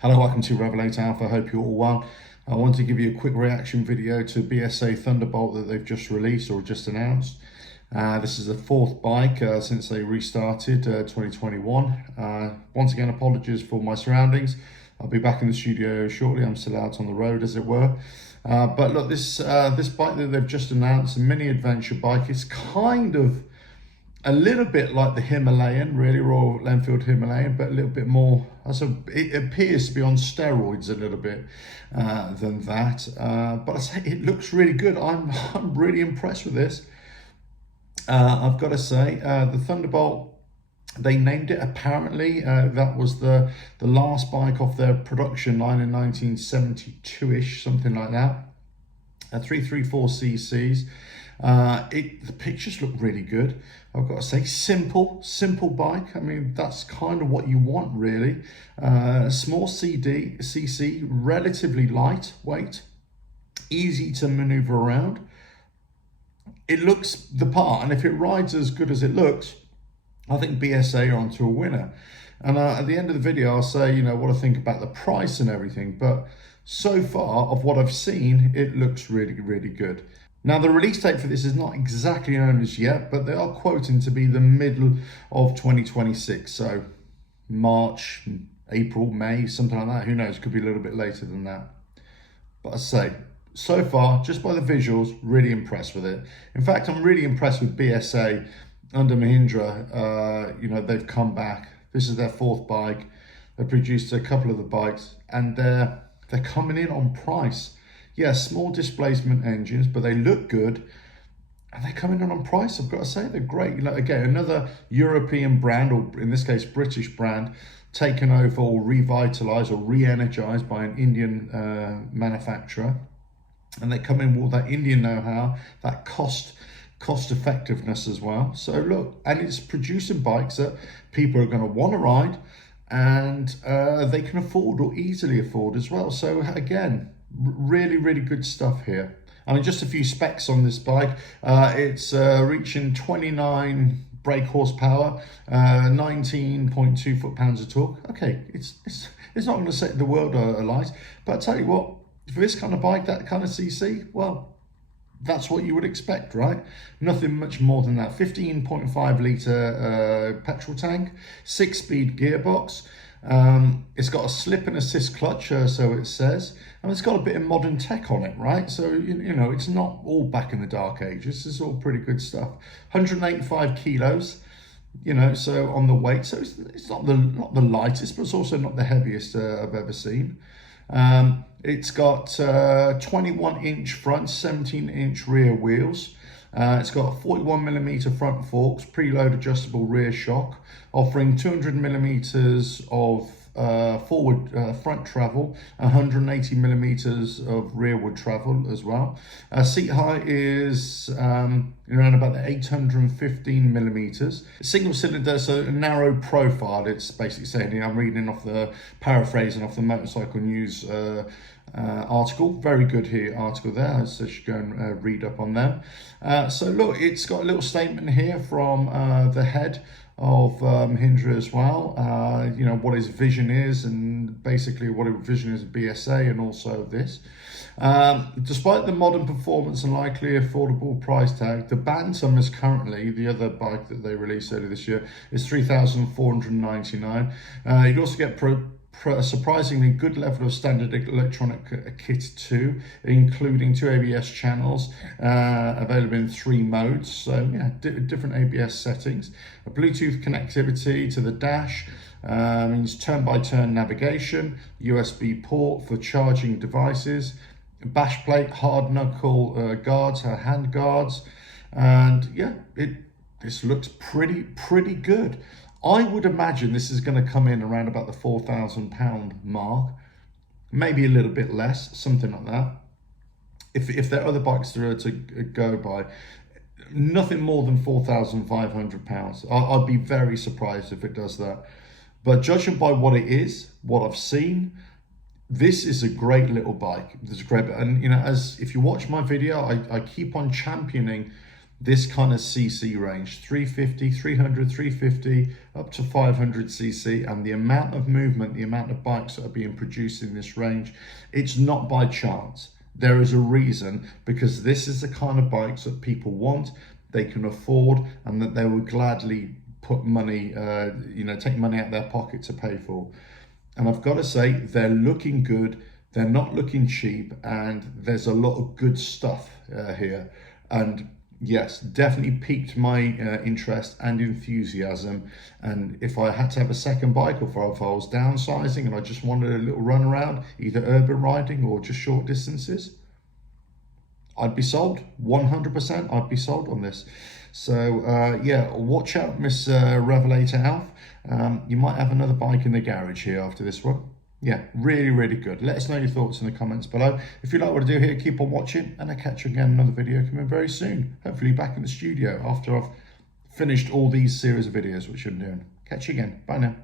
Hello, welcome to RevelatorAlf. I hope you're all well. I want to give you a quick reaction video to BSA Thunderbolt that they've just released or just announced. This is the fourth bike since they restarted 2021. Once again, apologies for my surroundings. I'll be back in the studio shortly. I'm still out on the road, as it were. But look, this bike that they've just announced, a mini adventure bike, is kind of a little bit like the Himalayan, really, Royal Enfield Himalayan, but a little bit more, it appears to be on steroids a little bit than that. But I say it looks really good. I'm really impressed with this. I've got to say, the Thunderbolt, they named it apparently. That was the last bike off their production line in 1972-ish, something like that. 334 cc's. The pictures look really good. I've got to say, simple bike. I mean, that's kind of what you want, really. Small cc, relatively lightweight, easy to maneuver around. It looks the part, and if it rides as good as it looks, I think BSA are onto a winner. And at the end of the video, I'll say, you know, what I think about the price and everything. But so far, of what I've seen, it looks really, really good. Now, the release date for this is not exactly known as yet, but they are quoting to be the middle of 2026. So March, April, May, something like that. Who knows? Could be a little bit later than that. But I say, so far, just by the visuals, really impressed with it. In fact, I'm really impressed with BSA under Mahindra. You know, they've come back. This is their fourth bike. They produced a couple of the bikes, and they're coming in on price. Yeah, small displacement engines, but they look good, and they're coming in on price. I've got to say, they're great. You know, again, another European brand, or in this case, British brand, taken over or revitalized or re-energized by an Indian manufacturer, and they come in with all that Indian know-how, that cost effectiveness as well. So look, and it's producing bikes that people are going to want to ride, and they can afford or easily afford as well. So again, really good stuff here. I mean, just a few specs on this bike. It's reaching 29 brake horsepower, 19.2 foot-pounds of torque. Okay, it's not going to set the world alight, but I tell you what, for this kind of bike, that kind of cc, well, that's what you would expect, right? Nothing much more than that. 15.5 litre petrol tank, 6-speed gearbox. It's got a slip and assist clutch, so it says, and it's got a bit of modern tech on it, right? So you know, it's not all back in the dark ages. This is all pretty good stuff. 185 kilos, you know, so on the weight. So it's not the lightest, but it's also not the heaviest I've ever seen. It's got 21-inch front, 17-inch rear wheels. It's got 41mm front forks, preload adjustable rear shock, offering 200mm of forward front travel, 180mm of rearward travel as well. Seat height is around about the 815mm. Single cylinder, so a narrow profile. It's basically saying, you know, I'm reading off the, paraphrasing off the Motorcycle News article. Very good here article there, so you should go and read up on them. So look, it's got a little statement here from the head of Mahindra as well, you know, what his vision is, and basically what his vision is of BSA and also this. Despite the modern performance and likely affordable price tag, the Bantam is currently, the other bike that they released earlier this year, is $3,499. You'd also get a surprisingly good level of standard electronic kit too, including 2 ABS channels, available in 3 modes. So yeah, different ABS settings. A Bluetooth connectivity to the dash, means turn-by-turn navigation, USB port for charging devices, bash plate, hard knuckle guards, hand guards, and yeah, this looks pretty good. I would imagine this is going to come in around about the £4,000 mark, maybe a little bit less, something like that. If there are other bikes to go by, nothing more than £4,500. I'd be very surprised if it does that. But judging by what it is, what I've seen, this is a great little bike. This is great, and you know, if you watch my video, I keep on championing this kind of CC range, 350, 300, 350, up to 500 CC, and the amount of movement, the amount of bikes that are being produced in this range, it's not by chance. There is a reason, because this is the kind of bikes that people want, they can afford, and that they would gladly put money, take money out of their pocket to pay for. And I've got to say, they're looking good, they're not looking cheap, and there's a lot of good stuff here. And yes, definitely piqued my interest and enthusiasm. And if I had to have a second bike, or if I was downsizing and I just wanted a little run around, either urban riding or just short distances, I'd be sold. 100%, I'd be sold on this. So yeah, watch out, Miss RevelatorAlf. You might have another bike in the garage here after this one. Yeah, really, really good. Let us know your thoughts in the comments below. If you like what I do here, keep on watching, and I'll catch you again in another video coming very soon. Hopefully back in the studio after I've finished all these series of videos which I'm doing. Catch you again. Bye now.